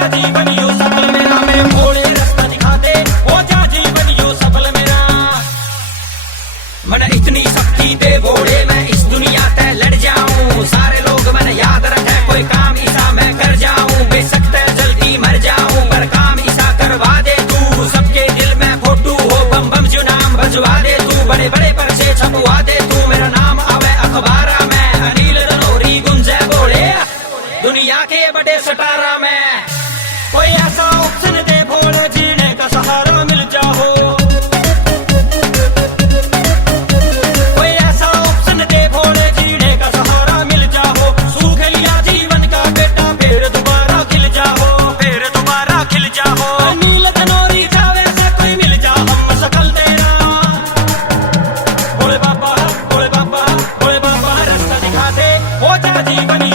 जा जीवन यो सफल मेरा, मेरे भोले रास्ता दिखा दे, हो जा जीवन यो सफल मेरा। मन इतनी शक्ति दे भोले, मैं इस दुनिया तय लड़ जाऊं, सारे लोग मन याद रखे, कोई काम ऐसा मैं कर जाऊं, बेशक तय जल्दी मर जाऊं, पर काम ऐसा करवा दे तू, सबके दिल में फोटू हो, बम बम जो नाम भजवा दे तू, बड़े बड़े पर्चे छपवा दे तू, मेरा नाम आवे अखबारा में, अनिल रनौरी गुंजे भोले, दुनिया के बड़े सटारा में। कोई ऐसा ऑप्शन दे भोले, जीने का सहारा मिल जाओ, कोई ऐसा ऑप्शन दे भोले, जीने का सहारा मिल जाओ, सूख लिया जीवन का बेटा फिर दोबारा खिल जाओ, फिर दोबारा खिल जाओ, अनिल रनौरी जावे से कोई मिल जा हम सकल तेरा। भोले बाबा भोले बाबा भोले बाबा रास्ता दिखा दे, हो जा जीवन